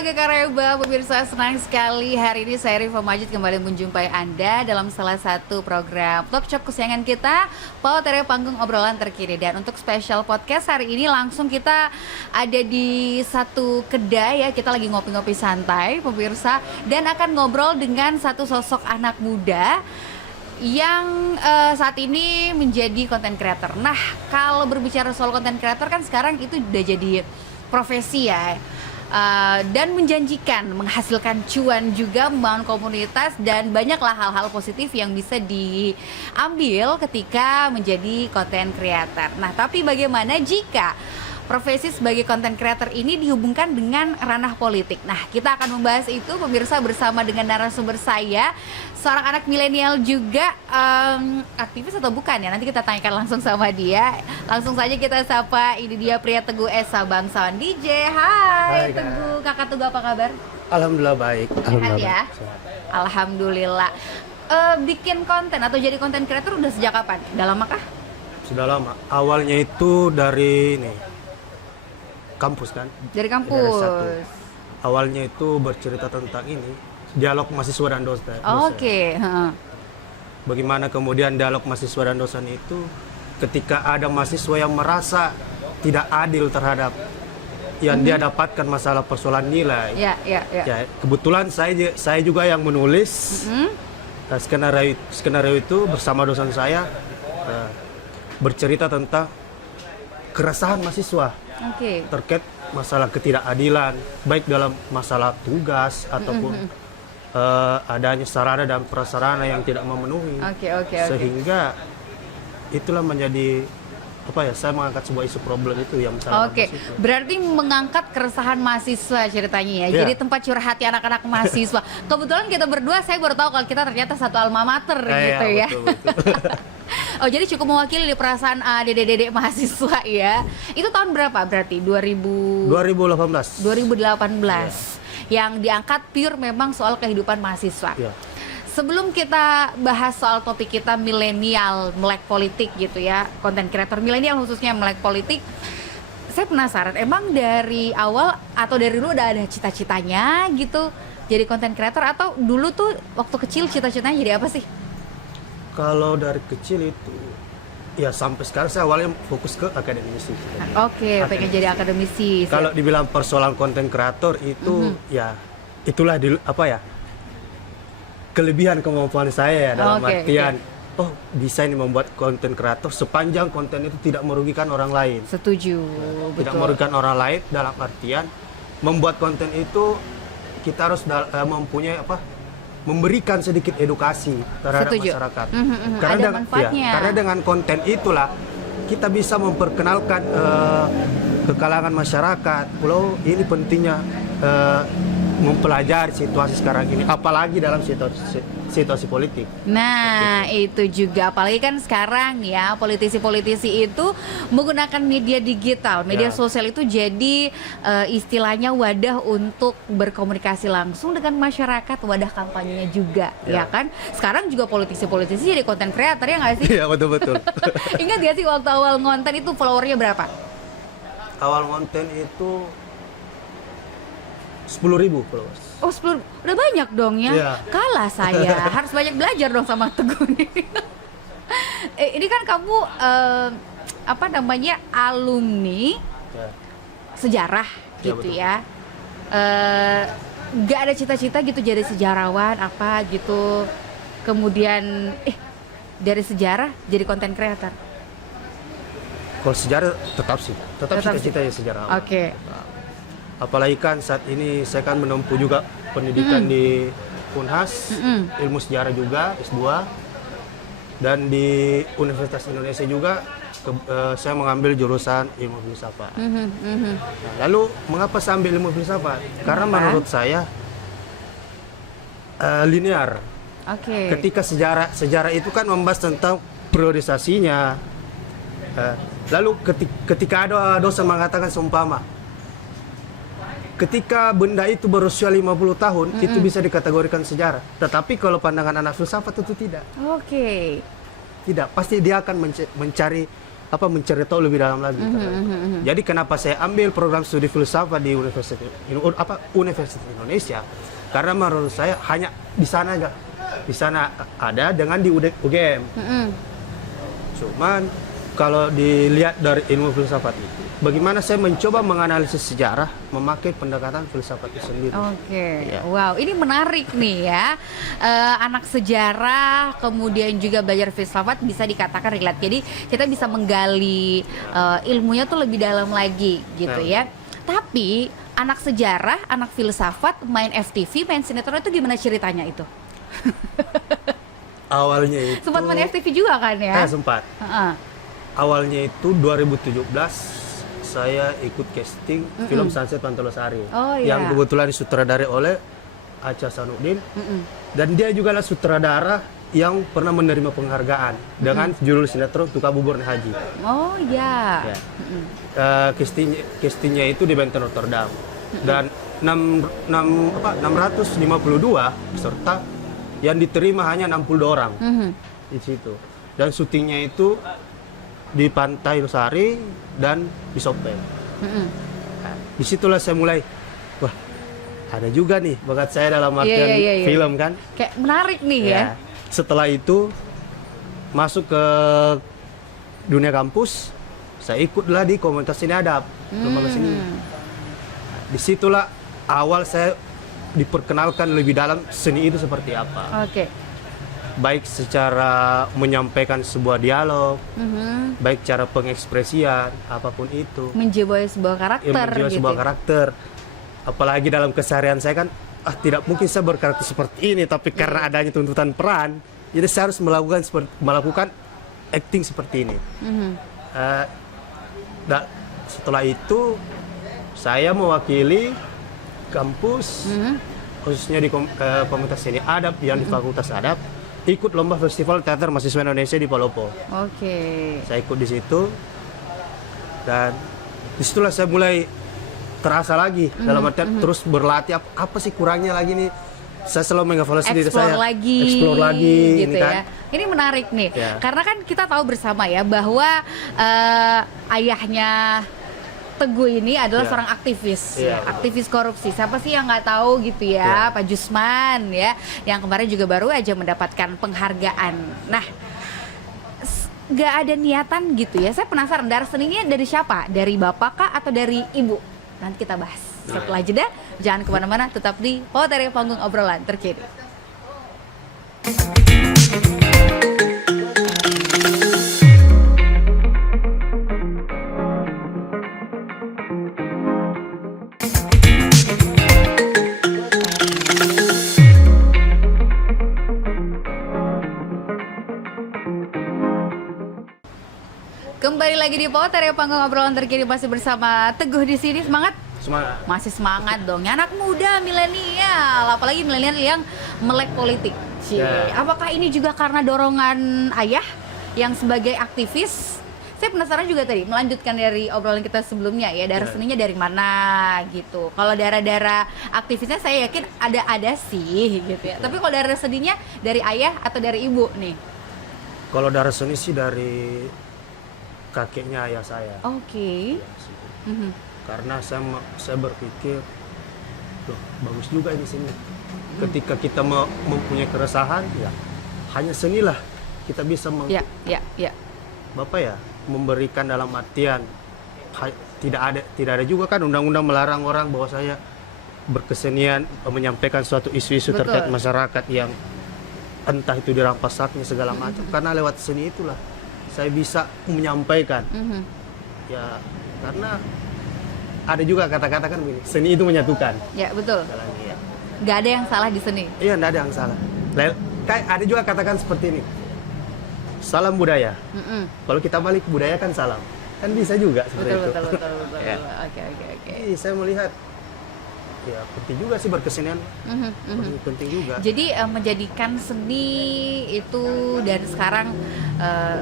Aga Kareba, pemirsa, senang sekali hari ini saya Rifa Majid kembali menjumpai Anda dalam salah satu program talk show kesayangan kita, Pautere Panggung Obrolan Terkini. Dan untuk special podcast hari ini langsung kita ada di satu kedai ya, kita lagi ngopi-ngopi santai pemirsa, dan akan ngobrol dengan satu sosok anak muda yang saat ini menjadi content creator. Nah, kalau berbicara soal content creator kan sekarang itu udah jadi profesi ya. Dan menjanjikan menghasilkan cuan juga, membangun komunitas, dan banyaklah hal-hal positif yang bisa diambil ketika menjadi content creator. Nah, tapi bagaimana jika profesi sebagai content creator ini dihubungkan dengan ranah politik? Nah, kita akan membahas itu pemirsa bersama dengan narasumber saya, seorang anak milenial juga, aktivis atau bukan ya? Nanti kita tanyakan langsung sama dia. Langsung saja kita sapa, ini dia pria Teguh Esa Bangsawan DJ. Hai Teguh, kakak Teguh apa kabar? Alhamdulillah baik. Sehat ya? Alhamdulillah. Bikin konten atau jadi content creator udah sejak kapan? Udah lama kah? Sudah lama. Awalnya itu dari kampus kan? Dari Dari kampus. Awalnya itu bercerita tentang ini, dialog mahasiswa dan dosen. Oke. Bagaimana kemudian dialog mahasiswa dan dosen itu ketika ada mahasiswa yang merasa tidak adil terhadap yang dia dapatkan masalah persoalan nilai. Ya. Ya, kebetulan saya juga yang menulis skenario itu bersama dosen saya, bercerita tentang keresahan mahasiswa. Oke. Terkait masalah ketidakadilan, baik dalam masalah tugas ataupun adanya sarana dan prasarana yang tidak memenuhi. Oke. Sehingga itulah menjadi saya mengangkat sebuah isu problem itu yang masalah Oke, mahasiswa. berarti mengangkat keresahan mahasiswa ceritanya ya. Iya. Jadi tempat curhat anak-anak mahasiswa. Kebetulan kita berdua, saya baru tahu kalau kita ternyata satu alma mater gitu ya. Betul. Oh, jadi cukup mewakili di perasaan dedek-dedek mahasiswa ya. Itu tahun berapa berarti? 2018. 2018. Yang diangkat pure memang soal kehidupan mahasiswa. Ya. Sebelum kita bahas soal topik kita milenial melek politik gitu ya, konten kreator milenial khususnya melek politik, saya penasaran, emang dari awal atau dari dulu udah ada cita-citanya gitu jadi konten kreator, atau dulu tuh waktu kecil cita-citanya jadi apa sih? Kalau dari kecil itu ya sampai sekarang saya awalnya fokus ke akademisi. Oke, pengen jadi akademisi. Kalau dibilang persoalan konten kreator itu ya itulah kelebihan kemampuan saya ya, dalam artian bisa ini membuat konten kreator sepanjang konten itu tidak merugikan orang lain. Setuju. Tidak betul. merugikan orang lain dalam artian membuat konten itu kita harus mempunyai memberikan sedikit edukasi terhadap Setuju. masyarakat. Ada manfaatnya. Karena dengan konten itulah kita bisa memperkenalkan ke kalangan masyarakat kalau ini pentingnya mempelajari situasi sekarang ini, apalagi dalam situasi politik. Nah, itu juga apalagi kan sekarang ya politisi-politisi itu menggunakan media digital, media sosial itu jadi istilahnya wadah untuk berkomunikasi langsung dengan masyarakat, wadah kampanyenya juga, ya kan? Sekarang juga politisi-politisi jadi content creator ya nggak sih? Iya, betul. Ingat gak sih waktu awal ngonten itu followernya berapa? Awal konten itu 10.000 followers. Oh, 10, udah banyak dong ya. Iya. Kalah saya, harus banyak belajar dong sama Teguh nih. Ini kan kamu alumni sejarah gitu betul. ya. Gak ada cita-cita gitu jadi sejarawan apa gitu. Kemudian dari sejarah jadi content creator. Kalau sejarah tetap cita-cita ya sejarawan. Oke. Apalagi kan saat ini saya kan menempuh juga pendidikan di Unhas, ilmu sejarah juga S2, dan di Universitas Indonesia juga saya mengambil jurusan ilmu filsafat. Nah, lalu mengapa saya ambil ilmu filsafat? Karena menurut saya linear. Oke. Ketika sejarah itu kan membahas tentang periodisasinya. Lalu ketika ada dosen mengatakan seumpama, ketika benda itu berusia 50 tahun, itu bisa dikategorikan sejarah. Tetapi kalau pandangan anak filsafat itu tidak. Oke. Tidak, pasti dia akan mencari mencari tahu lebih dalam lagi. Jadi kenapa saya ambil program studi filsafat di Universitas Indonesia? Karena menurut saya hanya di sana aja. Di sana ada dengan di UGM. Cuman kalau dilihat dari ilmu filsafat itu, bagaimana saya mencoba menganalisis sejarah memakai pendekatan filsafat itu sendiri. Ya. Wow, ini menarik nih ya. Anak sejarah kemudian juga belajar filsafat bisa dikatakan relate. Jadi kita bisa menggali ilmunya tuh lebih dalam lagi gitu ya. Tapi anak sejarah, anak filsafat main FTV, main sinetron itu gimana ceritanya itu? Awalnya itu sempat main FTV juga kan ya? Sempat. Awalnya itu 2017 saya ikut casting film Sunset Pantelosari yang kebetulan disutradarai oleh Acha Sanuddin, dan dia juga adalah sutradara yang pernah menerima penghargaan dengan judul sinetron Tukang Bubur Haji. Oh ya. Castingnya itu di Benteng Notre Dame, dan 652 peserta yang diterima hanya 62 orang di situ, dan syutingnya itu di Pantai Losari dan di Sopeng. Nah, disitulah saya mulai, wah ada juga nih bakat saya dalam artian film kan. Kayak menarik nih ya. Setelah itu masuk ke dunia kampus, saya ikutlah di komunitas seni adab, lembaga seni. Disitulah awal saya diperkenalkan lebih dalam seni itu seperti apa. Baik secara menyampaikan sebuah dialog, baik cara pengekspresian, apapun itu. Menjiwai sebuah karakter. Sebuah karakter. Apalagi dalam keseharian saya kan, tidak mungkin saya berkarakter seperti ini, tapi karena adanya tuntutan peran, jadi saya harus melakukan acting seperti ini. Setelah itu, saya mewakili kampus, khususnya di komunitas seni adab yang di Fakultas Adab, ikut lomba festival teater mahasiswa Indonesia di Palopo. Saya ikut di situ, dan disitulah saya mulai terasa lagi dalam artian terus berlatih. Apa sih kurangnya lagi nih? Saya selalu mengevaluasi diri saya. Explore lagi gitu kan. ya. Ini menarik nih, karena kan kita tahu bersama ya bahwa ayahnya Teguh ini adalah seorang aktivis, aktivis korupsi. Siapa sih yang nggak tahu gitu ya, Pak Jusman ya, yang kemarin juga baru aja mendapatkan penghargaan. Nah, nggak ada niatan gitu ya. Saya penasaran, darah seninya dari siapa? Dari bapak kah atau dari ibu? Nanti kita bahas setelah jeda. Jangan kemana-mana, tetap di Poteri Panggung Obrolan Terkini. Kembali lagi di Poteri Panggung Obrolan Terkini, masih bersama Teguh di sini. Semangat? Semangat. Masih semangat dong. Ya, anak muda milenial, apalagi milenial yang melek politik. Apakah ini juga karena dorongan ayah yang sebagai aktivis? Saya penasaran juga tadi, melanjutkan dari obrolan kita sebelumnya ya, darah seninya dari mana gitu. Kalau darah-darah aktivisnya saya yakin ada sih gitu ya. Tapi kalau darah seninya dari ayah atau dari ibu nih? Kalau darah seni sih dari kakeknya ayah saya. Karena saya berpikir, loh, bagus juga ini seni. Ketika kita mempunyai keresahan, ya hanya senilah kita bisa memberikan dalam artian tidak ada juga kan undang-undang melarang orang bahwa saya berkesenian menyampaikan suatu isu-isu terkait masyarakat yang entah itu dirampas haknya segala macam. Karena lewat seni itulah saya bisa menyampaikan. Ya, karena ada juga kata-kata kan begini, seni itu menyatukan. Ya, betul. Gak ada yang salah di seni. Iya, gak ada yang salah. Kayak ada juga katakan seperti ini, salam budaya. Kalau kita balik budaya kan salam, kan bisa juga seperti itu. Betul. Ya. Oke. Saya melihat ya penting juga sih berkesenian, penting juga. Jadi menjadikan seni itu, dan sekarang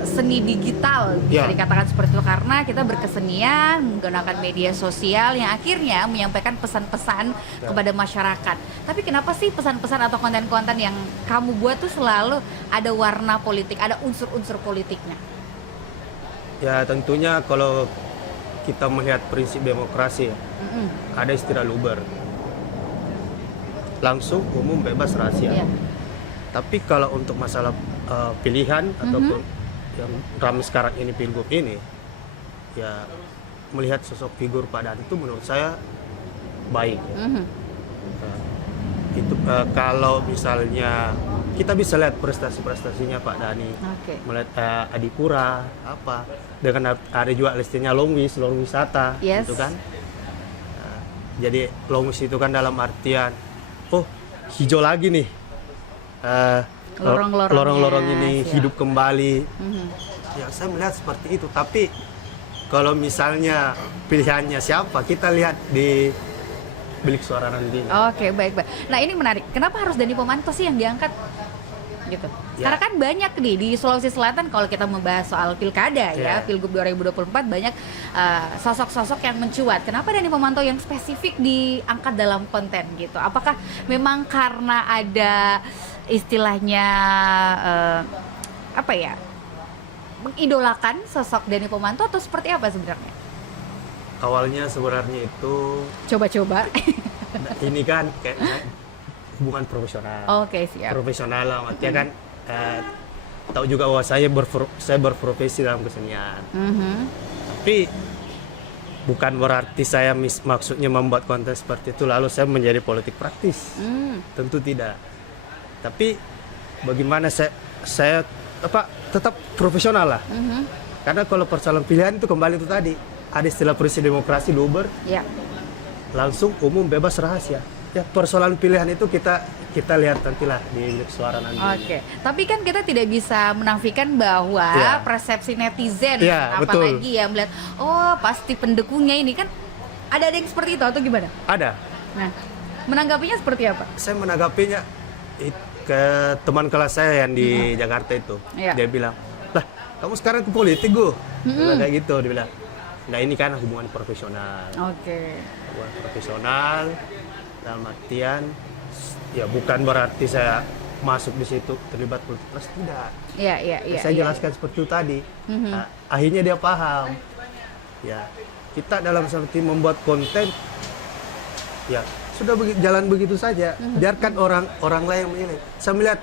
seni digital bisa dikatakan seperti itu, karena kita berkesenian menggunakan media sosial yang akhirnya menyampaikan pesan-pesan kepada masyarakat. Tapi kenapa sih pesan-pesan atau konten-konten yang kamu buat tuh selalu ada warna politik, ada unsur-unsur politiknya? Ya tentunya kalau kita melihat prinsip demokrasi, ada istilah luber, langsung, umum, bebas, rahasia. Iya. Tapi kalau untuk masalah pilihan ataupun yang ramai sekarang ini pilgub ini, ya melihat sosok figur Pak Dhani itu menurut saya baik. Itu kalau misalnya kita bisa lihat prestasi-prestasinya Pak Dhani, melihat Adipura apa, dengan ada juga listinya long wisata, gitu kan. Jadi long wish itu kan dalam artian, oh hijau lagi nih, lorong-lorong ini hidup kembali. Ya saya melihat seperti itu. Tapi kalau misalnya pilihannya siapa, kita lihat di bilik suara nanti. Oke, baik. Nah ini menarik. Kenapa harus Dani Pomanto sih yang diangkat? Gitu. Ya. Karena kan banyak nih di Sulawesi Selatan kalau kita membahas soal pilkada ya, Pilgub 2024 banyak sosok-sosok yang mencuat. Kenapa Dani Pomanto yang spesifik diangkat dalam konten gitu? Apakah memang karena ada istilahnya apa ya, mengidolakan sosok Dani Pomanto atau seperti apa sebenarnya? Awalnya sebenarnya itu Coba-coba. ini kan kayak hubungan profesional. Oke, siap. Profesional lah, artinya kan tahu juga bahwa saya berprofesi dalam kesenian. Tapi bukan berarti saya maksudnya membuat konten seperti itu lalu saya menjadi politik praktis. Tentu tidak. Tapi bagaimana saya tetap profesional lah. Karena kalau persoalan pilihan itu kembali itu tadi, ada istilah prinsip demokrasi luber, langsung, umum, bebas, rahasia. Ya persoalan pilihan itu kita lihat nantilah di bilik suara nanti. Oke, tapi kan kita tidak bisa menafikan bahwa persepsi netizen, apalagi yang melihat, oh pasti pendukungnya ini kan, ada yang seperti itu atau gimana? Ada. Nah, menanggapinya seperti apa? Saya menanggapinya ke teman kelas saya yang di Jakarta itu, dia bilang, lah kamu sekarang ke politik gue, kayak gitu, dia bilang. Nah ini kan hubungan profesional. Hubungan profesional dalam artian ya bukan berarti saya masuk di situ terlibat politik praktis, tidak. Saya jelaskan seperti itu tadi. Akhirnya dia paham. Ya kita dalam seperti membuat konten, ya sudah jalan begitu saja. Biarkan orang lain yang menilai. Saya melihat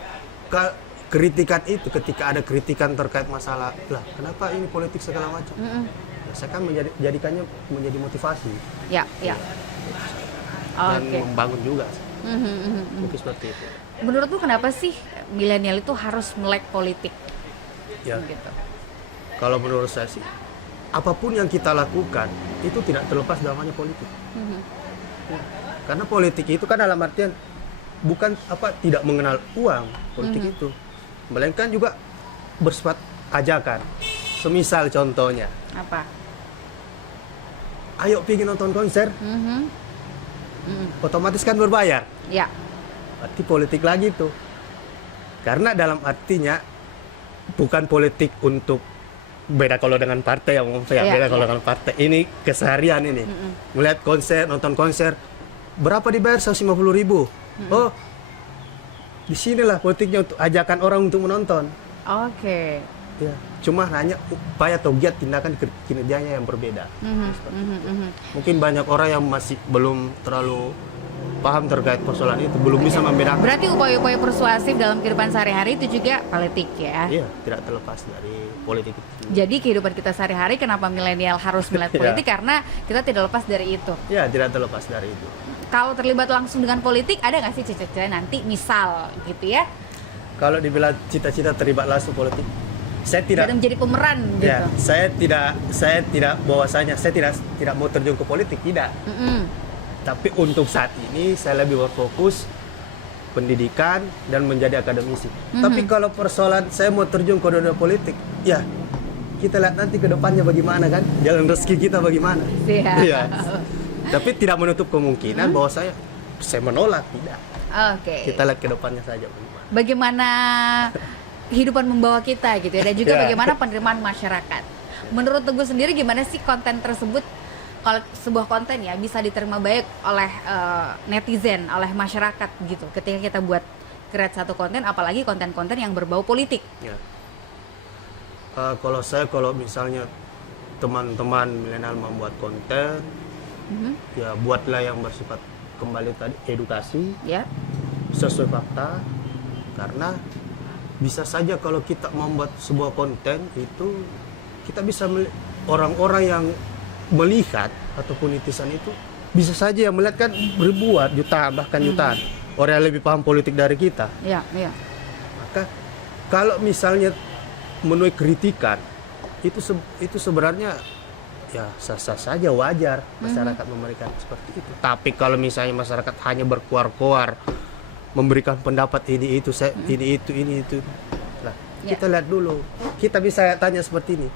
kritikan itu, ketika ada kritikan terkait masalah, lah kenapa ini politik segala macam. Saya kan menjadikannya menjadi motivasi. Dan membangun juga. Mungkin seperti itu. Menurutmu kenapa sih milenial itu harus melek politik? Gitu. Kalau menurut saya sih, apapun yang kita lakukan itu tidak terlepas namanya politik. Karena politik itu kan dalam artian bukan tidak mengenal uang politik itu, melainkan juga bersifat ajakan. Semisal contohnya, apa? Ayo pergi nonton konser, otomatis kan berbayar. Berarti politik lagi tuh. Karena dalam artinya bukan politik untuk beda kalau dengan partai yang beda kalau dengan partai. Ini keseharian ini. Melihat konser, nonton konser, berapa dibayar? 150.000. Oh, disinilah politiknya untuk ajakan orang untuk menonton. Ya, cuma hanya upaya atau giat tindakan kinerjanya yang berbeda. Mungkin banyak orang yang masih belum terlalu paham terkait persoalan itu, belum bisa membedakan. Berarti upaya-upaya persuasif dalam kehidupan sehari-hari itu juga politik ya? Iya, tidak terlepas dari politik itu. Jadi kehidupan kita sehari-hari kenapa milenial harus melihat politik? Karena kita tidak lepas dari itu. Iya, tidak terlepas dari itu. Kalau terlibat langsung dengan politik, ada nggak sih cita-cita nanti misal gitu ya? Kalau dibilang cita-cita terlibat langsung politik, saya tidak menjadi pemeran gitu. Ya, saya tidak bahwasanya saya tidak mau terjun ke politik, tidak. Tapi untuk saat ini saya lebih berfokus pendidikan dan menjadi akademisi. Tapi kalau persoalan saya mau terjun ke dunia politik, ya kita lihat nanti ke depannya bagaimana kan, jalan rezeki kita bagaimana. Iya. Tapi tidak menutup kemungkinan bahwa saya menolak, tidak. Kita lihat ke depannya saja bagaimana kehidupan membawa kita gitu ya, dan juga bagaimana penerimaan masyarakat. Menurut Teguh sendiri gimana sih konten tersebut, kalau sebuah konten ya bisa diterima baik oleh netizen, oleh masyarakat gitu ketika kita buat create satu konten, apalagi konten-konten yang berbau politik? Kalau misalnya teman-teman milenial membuat konten, ya buatlah yang bersifat kembali tadi edukasi, Ya. sesuai fakta. Karena bisa saja kalau kita membuat sebuah konten itu kita bisa orang-orang yang melihat ataupun netizen itu bisa saja yang melihat kan ribuan, jutaan, bahkan jutaan orang yang lebih paham politik dari kita. Ya, ya. Maka kalau misalnya menuai kritikan itu sebenarnya ya sah-sah saja, wajar masyarakat memberikan seperti itu. Tapi kalau misalnya masyarakat hanya berkuar-kuar memberikan pendapat ini itu ini itu, nah kita lihat dulu. Kita bisa tanya seperti ini.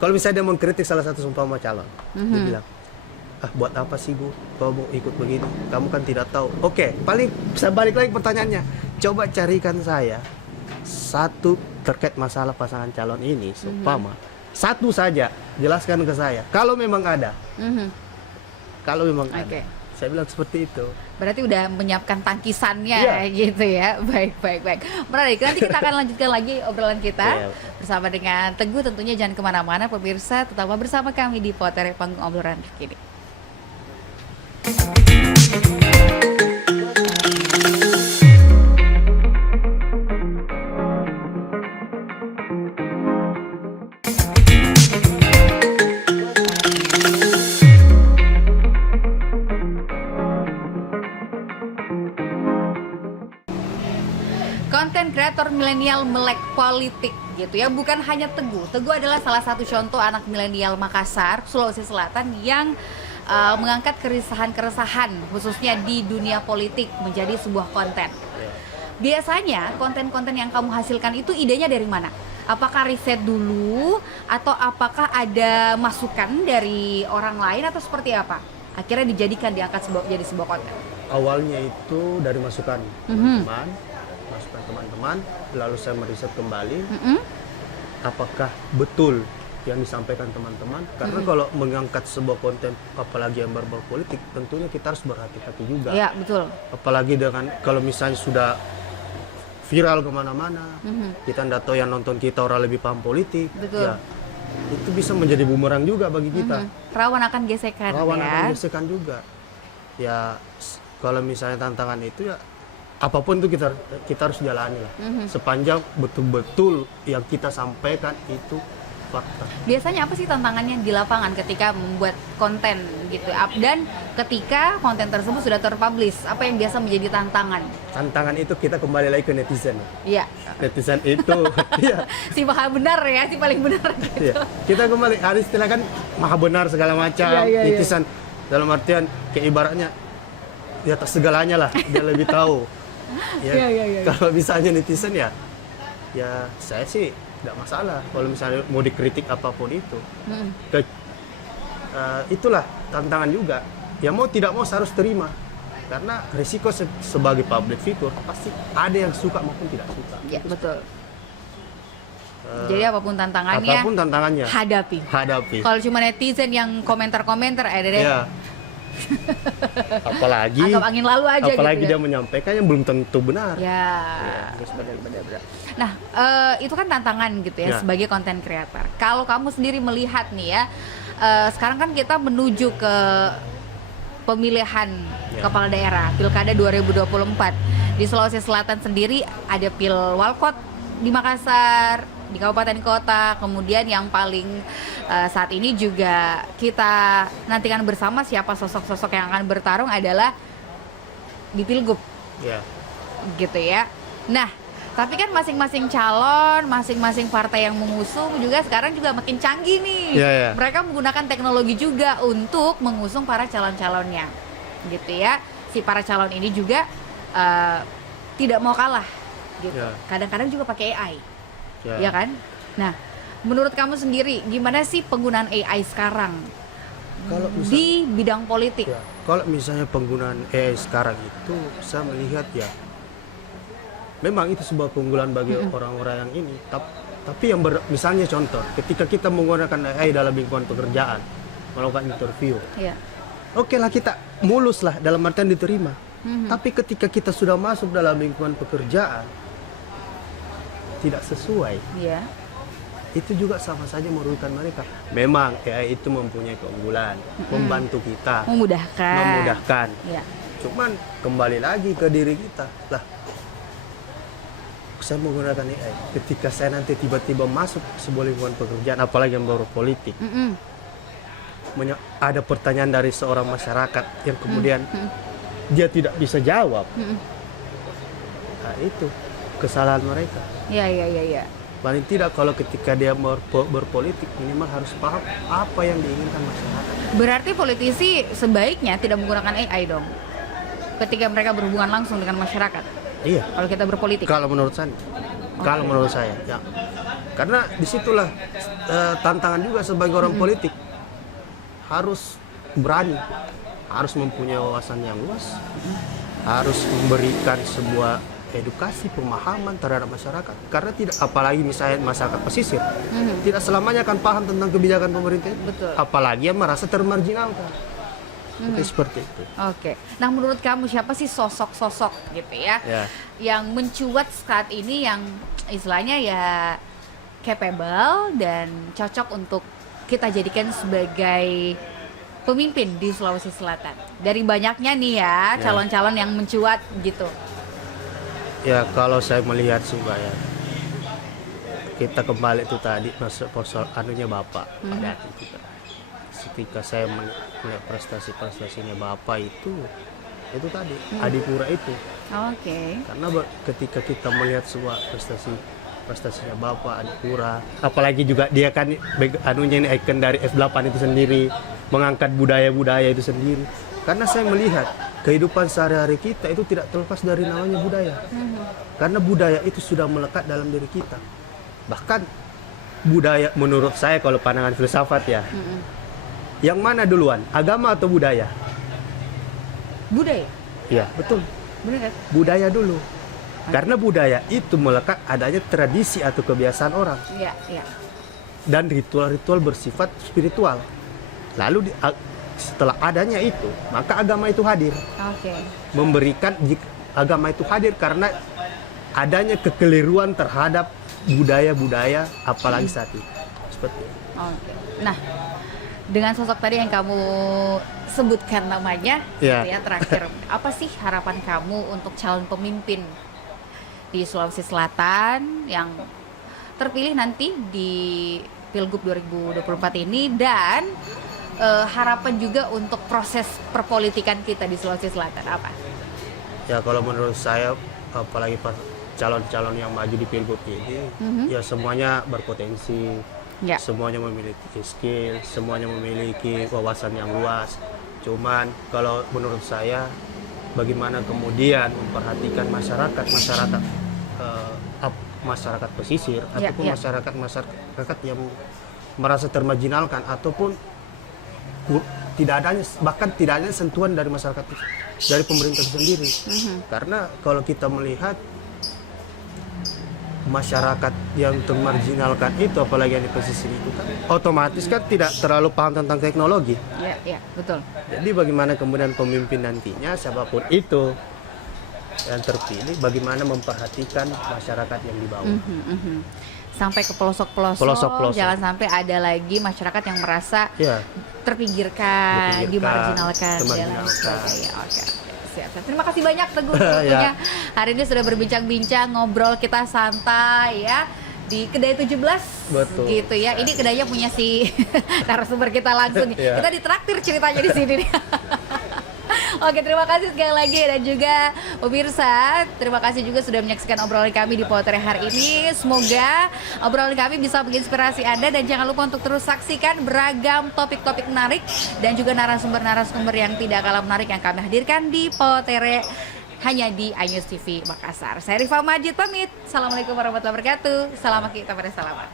Kalau misalnya dia mengkritik salah satu seumpama calon, dia bilang, buat apa sih Bu? Kau mau ikut begini? Kamu kan tidak tahu. Oke, paling saya balik lagi pertanyaannya. Coba carikan saya satu terkait masalah pasangan calon ini, seumpama satu saja, jelaskan ke saya. Kalau memang ada, kalau memang ada, saya bilang seperti itu. Berarti udah menyiapkan tangkisannya gitu ya. Baik. Menarik. Nanti kita akan lanjutkan lagi obrolan kita bersama dengan Teguh. Tentunya jangan kemana-mana pemirsa, tetaplah bersama kami di Potret Panggung Obrolan Terkini. Konten kreator milenial melek politik gitu ya, bukan hanya Teguh. Teguh adalah salah satu contoh anak milenial Makassar, Sulawesi Selatan yang mengangkat keresahan khususnya di dunia politik menjadi sebuah konten. Biasanya konten-konten yang kamu hasilkan itu idenya dari mana? Apakah riset dulu atau apakah ada masukan dari orang lain atau seperti apa? Akhirnya dijadikan diangkat jadi sebuah konten. Awalnya itu dari masukan teman-teman, lalu saya meriset kembali apakah betul yang disampaikan teman-teman. Karena kalau mengangkat sebuah konten apalagi yang berbau politik, tentunya kita harus berhati-hati juga. Iya, betul. Apalagi dengan kalau misalnya sudah viral kemana-mana, kita tidak tahu yang nonton kita orang lebih paham politik. Betul. Ya, itu bisa menjadi bumerang juga bagi kita. Rawan akan gesekan. Akan gesekan juga. Ya kalau misalnya tantangan itu ya apapun itu kita harus jalani lah. Sepanjang betul-betul yang kita sampaikan itu fakta. Biasanya apa sih tantangannya di lapangan ketika membuat konten gitu? Dan ketika konten tersebut sudah terpublish, apa yang biasa menjadi tantangan? Tantangan itu kita kembali lagi ke netizen. Iya. Netizen itu ya. Si maha benar ya, si paling benar gitu. Ya. Kita kembali, hari istilah kan maha benar segala macam. Netizen dalam artian kayak ibaratnya di atas segalanya lah, dia lebih tahu. Ya. Kalau misalnya netizen ya saya sih tidak masalah kalau misalnya mau dikritik apapun itu. Itulah tantangan juga. Ya mau tidak mau harus terima. Karena risiko sebagai public figure pasti ada yang suka maupun tidak suka. Iya, betul. Jadi apapun tantangannya, hadapi. Kalau cuma netizen yang komentar-komentar ya. Apalagi anggap angin lalu aja apalagi gitu dia menyampaikan yang belum tentu benar. Benar. Nah, itu kan tantangan gitu ya sebagai konten creator. Kalau kamu sendiri melihat nih ya, sekarang kan kita menuju ke pemilihan kepala daerah Pilkada 2024. Di Sulawesi Selatan sendiri ada Pilwalkot di Makassar, di kabupaten kota, kemudian yang paling saat ini juga kita nantikan bersama siapa sosok-sosok yang akan bertarung adalah di Pilgub, gitu ya. Nah, tapi kan masing-masing calon, masing-masing partai yang mengusung juga sekarang juga makin canggih nih. Mereka menggunakan teknologi juga untuk mengusung para calon-calonnya, gitu ya. Si para calon ini juga tidak mau kalah, gitu. Kadang-kadang juga pakai AI. Ya kan? Nah, menurut kamu sendiri gimana sih penggunaan AI sekarang di bidang politik? Kalau misalnya penggunaan AI sekarang itu saya melihat memang itu sebuah keunggulan bagi orang-orang yang ini. Tapi yang misalnya contoh, ketika kita menggunakan AI dalam lingkungan pekerjaan, melakukan interview, oke lah kita mulus lah dalam artian diterima. Tapi ketika kita sudah masuk dalam lingkungan pekerjaan tidak sesuai, itu juga sama saja merugikan mereka. Memang AI itu mempunyai keunggulan, membantu kita, memudahkan. Ya. Cuman kembali lagi ke diri kita. Lah, saya menggunakan AI. Ketika saya nanti tiba-tiba masuk sebuah lingkungan pekerjaan, apalagi yang baru politik, ada pertanyaan dari seorang masyarakat yang kemudian dia tidak bisa jawab. Nah, itu kesalahan mereka. Ya. Paling tidak kalau ketika dia berpolitik minimal harus paham apa yang diinginkan masyarakat. Berarti politisi sebaiknya tidak menggunakan AI dong ketika mereka berhubungan langsung dengan masyarakat. Iya. Kalau kita berpolitik. Kalau menurut saya, kalau menurut saya, ya. Karena disitulah tantangan juga sebagai orang politik, harus berani, harus mempunyai wawasan yang luas, harus memberikan sebuah edukasi, pemahaman terhadap masyarakat. Karena tidak, apalagi misalnya masyarakat pesisir, tidak selamanya akan paham tentang kebijakan pemerintah. Betul. Apalagi yang merasa termarginalkan. Seperti itu. Oke. Nah, menurut kamu siapa sih sosok-sosok gitu ya, yang mencuat saat ini yang istilahnya ya capable dan cocok untuk kita jadikan sebagai pemimpin di Sulawesi Selatan? Dari banyaknya nih ya calon-calon yang mencuat gitu. Ya, kalau saya melihat sih Mbak ya, kita kembali itu tadi masuk anunya Bapak pada hati kita. Ketika saya melihat prestasinya Bapak itu tadi Adipura itu. Oke. Karena ketika kita melihat sebuah prestasinya Bapak Adipura, apalagi juga dia kan anunya ini ikon dari F8 itu sendiri, mengangkat budaya-budaya itu sendiri. Karena saya melihat kehidupan sehari-hari kita itu tidak terlepas dari namanya budaya. Karena budaya itu sudah melekat dalam diri kita. Bahkan budaya menurut saya kalau pandangan filsafat ya, yang mana duluan, agama atau budaya? Budaya? Iya, betul. Benar kan? Budaya dulu. Karena budaya itu melekat adanya tradisi atau kebiasaan orang. Iya. Dan ritual-ritual bersifat spiritual. Lalu setelah adanya itu, maka agama itu hadir. Oke. Memberikan agama itu hadir karena adanya kekeliruan terhadap budaya-budaya apalagi saat ini. Seperti itu. Oke. Nah, dengan sosok tadi yang kamu sebutkan namanya, gitu ya terakhir, apa sih harapan kamu untuk calon pemimpin di Sulawesi Selatan yang terpilih nanti di Pilgub 2024 ini, dan harapan juga untuk proses perpolitikan kita di Sulawesi Selatan apa? Ya, kalau menurut saya apalagi calon-calon yang maju di Pilgub ini, ya semuanya berpotensi, semuanya memiliki skill, semuanya memiliki wawasan yang luas. Cuman kalau menurut saya, bagaimana kemudian memperhatikan masyarakat pesisir ataupun masyarakat yang merasa termarginalkan ataupun bahkan tidak adanya sentuhan dari masyarakat, dari pemerintah sendiri. Karena kalau kita melihat masyarakat yang termarginalkan itu, apalagi yang di pesisir itu kan otomatis kan tidak terlalu paham tentang teknologi. Iya, betul. Jadi bagaimana kemudian pemimpin nantinya siapapun itu yang terpilih, bagaimana memperhatikan masyarakat yang di bawah. Sampai ke pelosok-pelosok, jangan sampai ada lagi masyarakat yang merasa terpinggirkan, dimarginalkan. Oke. Siap. Terima kasih banyak Teguh waktunya. Hari ini sudah berbincang-bincang, ngobrol kita santai ya di kedai 17. Betul. Gitu ya. Ini kedainya punya si narasumber kita langsung nih. Kita ditraktir ceritanya di sini nih. Oke, terima kasih sekali lagi, dan juga pemirsa, terima kasih juga sudah menyaksikan obrolan kami di Potere hari ini. Semoga obrolan kami bisa menginspirasi Anda, dan jangan lupa untuk terus saksikan beragam topik-topik menarik dan juga narasumber-narasumber yang tidak kalah menarik yang kami hadirkan di Potere hanya di iNews TV Makassar. Saya Rifa Majid pamit. Assalamualaikum warahmatullahi wabarakatuh. Salam kita pada selamat.